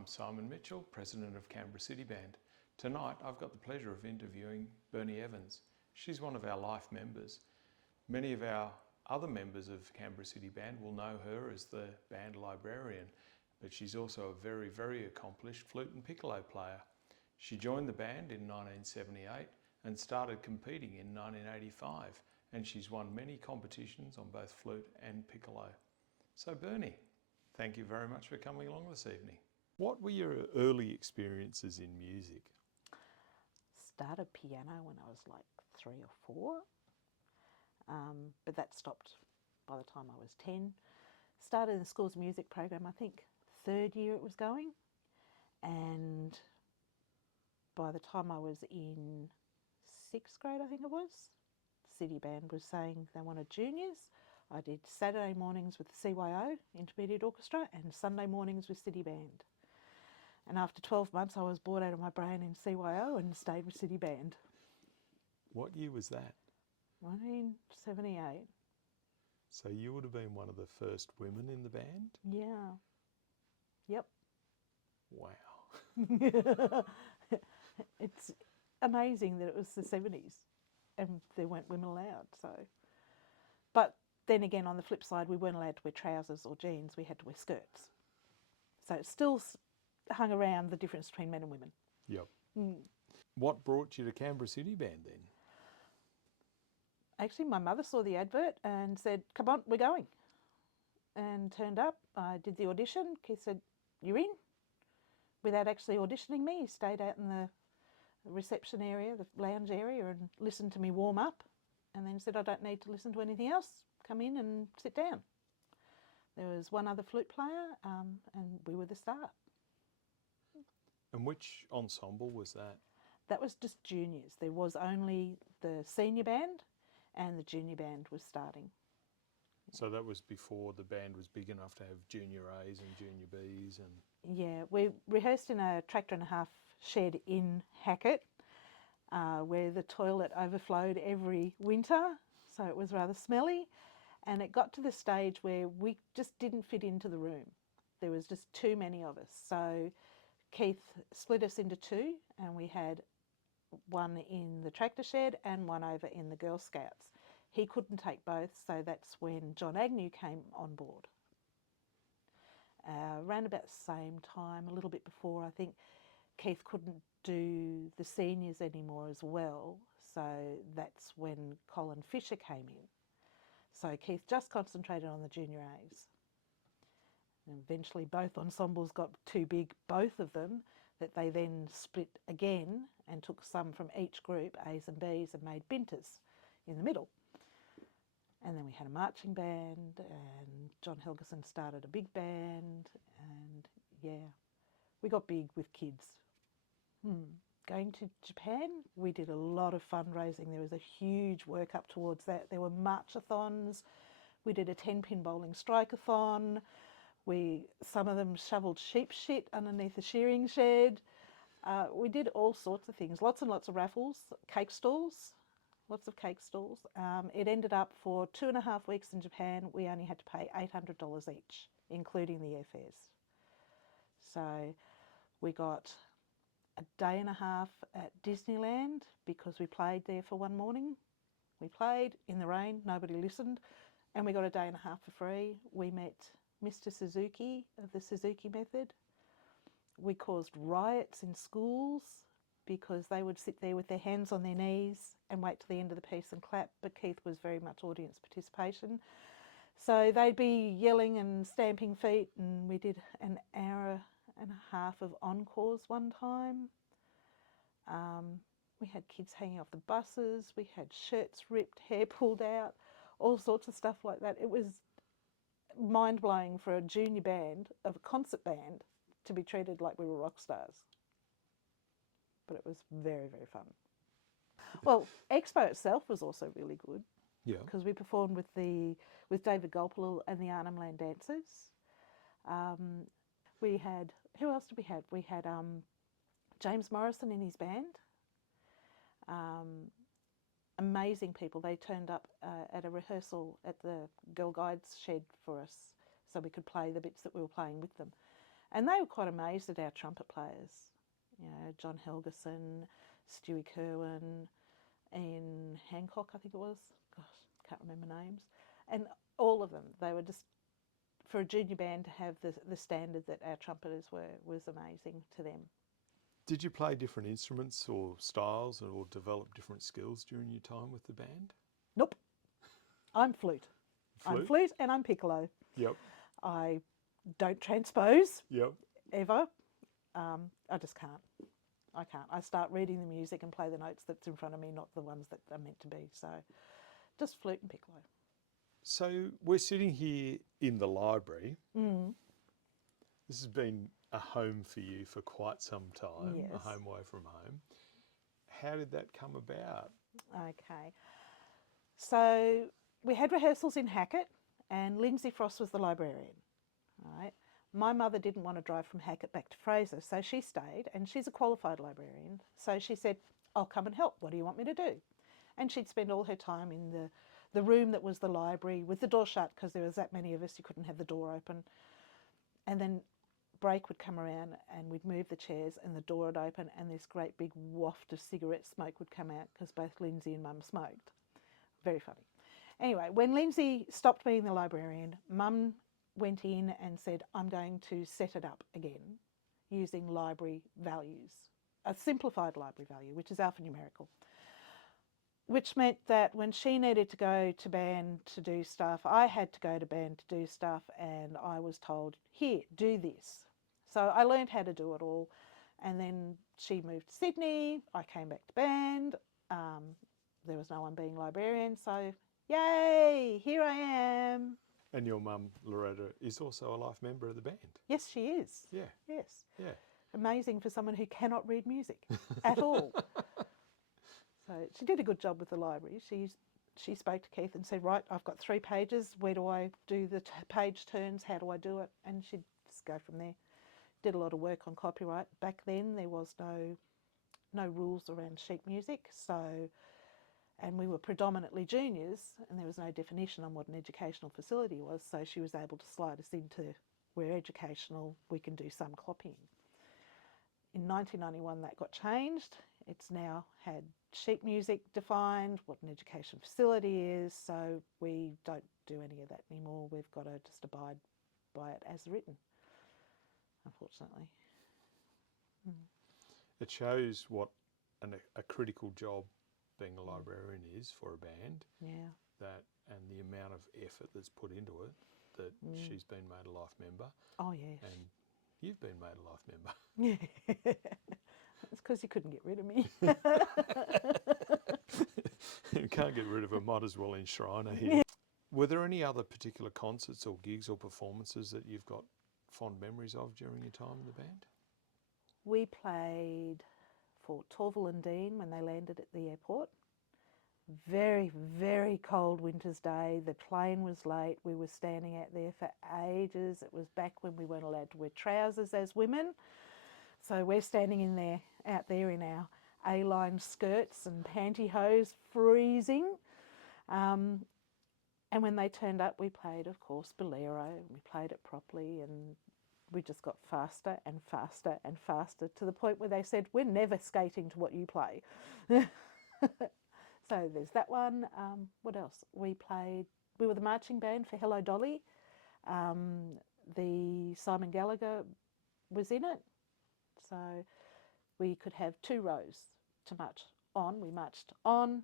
I'm Simon Mitchell, President of Canberra City Band. Tonight I've got the pleasure of interviewing Bernie Evans. She's one of our life members. Many of our other members of Canberra City Band will know her as the band librarian, but she's also a very, very accomplished flute and piccolo player. She joined the band in 1978 and started competing in 1985, and she's won many competitions on both flute and piccolo. So Bernie, thank you very much for coming along this evening. What were your early experiences in music? Started piano when I was like 3 or 4, but that stopped by the time I was 10. Started in the school's music program, I think 3rd year it was going, and by the time I was in 6th grade, I think it was, the City Band was saying they wanted juniors. I did Saturday mornings with the CYO, Intermediate Orchestra, and Sunday mornings with City Band. And after 12 months, I was bored out of my brain in CYO and stayed with City Band. What year was that? 1978. So you would have been one of the first women in the band? Yeah. Yep. Wow. It's amazing that it was the 70s and there weren't women allowed. So, but then again, on the flip side, we weren't allowed to wear trousers or jeans. We had to wear skirts. So it still hung around the difference between men and women. Yep. What brought you to Canberra City Band then? Actually, my mother saw the advert and said, "Come on, we're going." And turned up. I did the audition. Keith said, "You're in?" Without actually auditioning me, he stayed out in the reception area, the lounge area, and listened to me warm up. And then said, "I don't need to listen to anything else. Come in and sit down." There was one other flute player, and we were the start. And which ensemble was that? That was just juniors. There was only the senior band, and the junior band was starting. So that was before the band was big enough to have junior A's and junior B's and... Yeah, we rehearsed in a tractor and a half shed in Hackett, where the toilet overflowed every winter, so it was rather smelly. And it got to the stage where we just didn't fit into the room. There was just too many of us. So Keith split us into 2, and we had one in the tractor shed and one over in the Girl Scouts. He couldn't take both, so that's when John Agnew came on board. Around about the same time, a little bit before, I think Keith couldn't do the seniors anymore as well, so that's when Colin Fisher came in. So Keith just concentrated on the junior A's. And eventually both ensembles got too big, both of them, that they then split again and took some from each group, A's and B's, and made binters in the middle. And then we had a marching band, and John Helgeson started a big band, and yeah, we got big with kids. Going to Japan, we did a lot of fundraising. There was a huge work up towards that. There were marchathons. We did a 10-pin bowling strike-a-thon. Some of them shoveled sheep shit underneath the shearing shed. We did all sorts of things, lots and lots of raffles, cake stalls, lots of cake stalls. It ended up for 2.5 weeks in Japan, we only had to pay $800 each, including the airfares. So we got a day and a half at Disneyland because we played there for one morning. We played in the rain, nobody listened, and we got a day and a half for free. We met Mr. Suzuki of the Suzuki Method. We caused riots in schools because they would sit there with their hands on their knees and wait till the end of the piece and clap, but Keith was very much audience participation. So they'd be yelling and stamping feet, and we did an hour and a half of encores one time. We had kids hanging off the buses, we had shirts ripped, hair pulled out, all sorts of stuff like that. It was mind-blowing for a junior band, of a concert band, to be treated like we were rock stars. But it was very, very fun. Well, Expo itself was also really good. Yeah. Because we performed with David Golpalil and the Arnhem Land Dancers. We had, who else did we have? We had James Morrison in his band. Amazing people. They turned up at a rehearsal at the Girl Guides shed for us so we could play the bits that we were playing with them. And they were quite amazed at our trumpet players. You know, John Helgeson, Stewie Kerwin, Ian Hancock, I think it was. Gosh, can't remember names. And all of them, they were just, for a junior band to have the standard that our trumpeters were, was amazing to them. Did you play different instruments or styles or develop different skills during your time with the band? Nope. I'm flute. I'm flute and I'm piccolo. Yep. I don't transpose. Yep. Ever. I just can't. I can't. I start reading the music and play the notes that's in front of me, not the ones that are meant to be. So just flute and piccolo. So we're sitting here in the library. Mm. This has been a home for you for quite some time, Yes. a home away from home. How did that come about? Okay. So we had rehearsals in Hackett and Lindsay Frost was the librarian. Right. My mother didn't want to drive from Hackett back to Fraser, so she stayed, and she's a qualified librarian. So she said, I'll come and help. What do you want me to do? And she'd spend all her time in the room that was the library with the door shut, because there was that many of us, you couldn't have the door open. And then break would come around and we'd move the chairs and the door would open and this great big waft of cigarette smoke would come out because both Lindsay and Mum smoked. Very funny. Anyway, when Lindsay stopped being the librarian, Mum went in and said, I'm going to set it up again using library values, a simplified library value, which is alphanumerical, which meant that when she needed to go to band to do stuff, I had to go to band to do stuff, and I was told, here, do this. So I learned how to do it all, and then she moved to Sydney, I came back to band, there was no one being librarian, so yay, here I am. And your mum, Loretta, is also a life member of the band. Yes, she is. Yeah. Yes. Yeah. Amazing for someone who cannot read music at all. So she did a good job with the library. She spoke to Keith and said, right, I've got 3 pages. Where do I do the page turns? How do I do it? And she'd just go from there. Did a lot of work on copyright. Back then there was no rules around sheet music. And we were predominantly juniors and there was no definition on what an educational facility was. So she was able to slide us into where educational, we can do some copying. In 1991 that got changed. It's now had sheet music defined, what an education facility is, so we don't do any of that anymore. We've got to just abide by it as written, unfortunately. It shows what a critical job being a librarian is for a band. Yeah. That and the amount of effort that's put into it, that she's been made a life member. Oh, yes. And you've been made a life member. Yeah. It's because you couldn't get rid of me. You can't get rid of her, might as well enshrine her here. Yeah. Were there any other particular concerts or gigs or performances that you've got fond memories of during your time in the band? We played for Torval and Dean when they landed at the airport. Very, very cold winter's day. The plane was late. We were standing out there for ages. It was back when we weren't allowed to wear trousers as women. So we're standing out there in our A-line skirts and pantyhose, freezing. And when they turned up, we played, of course, Bolero. We played it properly and we just got faster and faster and faster to the point where they said, we're never skating to what you play. So there's that one. What else? We were the marching band for Hello Dolly. The Simon Gallagher was in it. So we could have 2 rows to march on. We marched on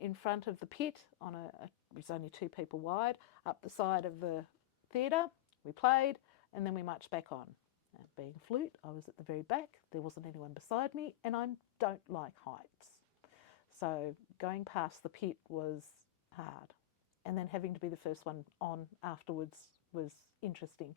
in front of the pit it was only 2 people wide, up the side of the theatre. We played and then we marched back on. Being flute, I was at the very back. There wasn't anyone beside me and I don't like heights. So going past the pit was hard. And then having to be the first one on afterwards was interesting.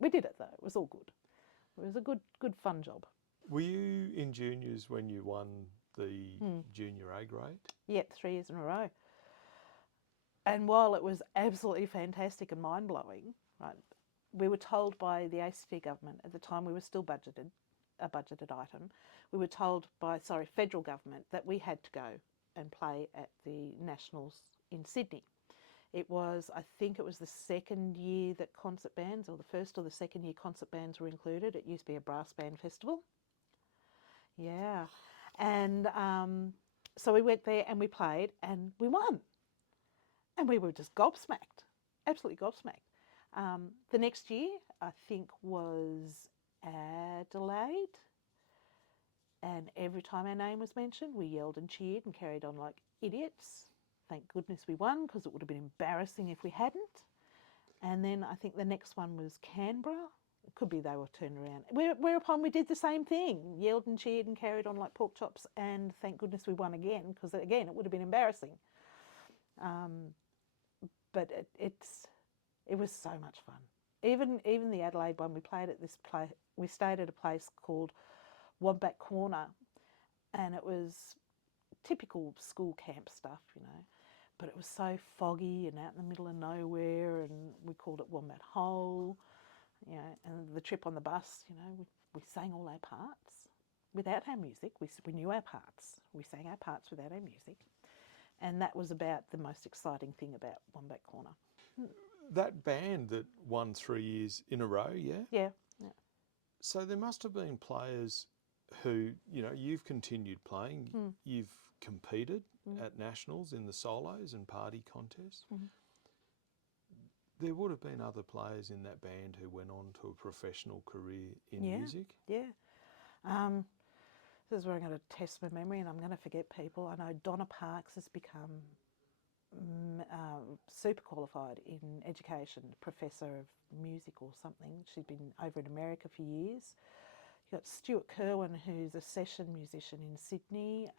We did it though. It was all good. It was a good fun job. Were you in juniors when you won the junior A grade? Yep, 3 years in a row. And while it was absolutely fantastic and mind-blowing, right, we were told by the ACT government, at the time we were still a budgeted item, we were told by, federal government that we had to go and play at the Nationals in Sydney. It was, I think it was the second year that concert bands, or the first or the second year concert bands were included. It used to be a brass band festival. Yeah. And so we went there and we played and we won. And we were just gobsmacked, absolutely gobsmacked. The next year, I think, was Adelaide. And every time our name was mentioned, we yelled and cheered and carried on like idiots. Thank goodness we won, because it would have been embarrassing if we hadn't. And then I think the next one was Canberra. It could be they were turned around. Whereupon we did the same thing, yelled and cheered and carried on like pork chops, and thank goodness we won again, because again, it would have been embarrassing. But it was so much fun. Even the Adelaide one, we played at this place. We stayed at a place called Wombat Corner, and it was typical school camp stuff, you know. But it was so foggy and out in the middle of nowhere, and we called it Wombat Hole, you know. And the trip on the bus, you know, we sang all our parts without our music. We knew our parts. We sang our parts without our music. And that was about the most exciting thing about Wombat Corner. That band that won 3 years in a row, yeah? Yeah. So there must have been players who, you know, you've continued playing, you've competed at nationals in the solos and party contests. There would have been other players in that band who went on to a professional career in music. Yeah. This is where I'm going to test my memory and I'm going to forget people. I know Donna Parks has become super qualified in education, professor of music or something. She's been over in America for years. You've got Stuart Kerwin, who's a session musician in Sydney.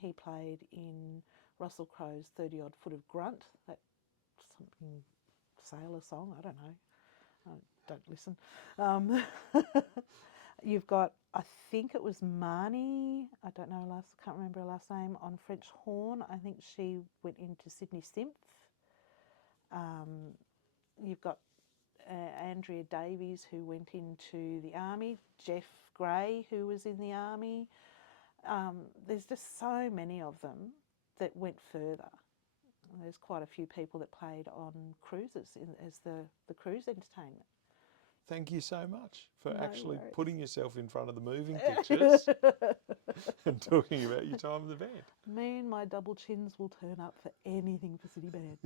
He played in Russell Crowe's 30-odd Foot of Grunt, that something sailor song, I don't know. I don't listen. You've got, I think it was Marnie, I don't know, can't remember her last name, on French horn. I think she went into Sydney Synth. You've got Andrea Davies, who went into the army, Jeff Gray, who was in the army. There's just so many of them that went further. There's quite a few people that played on cruises as the cruise entertainment. Thank you so much for No actually worries. putting yourself in front of the moving pictures and talking about your time in the band. Me and my double chins will turn up for anything for City Band.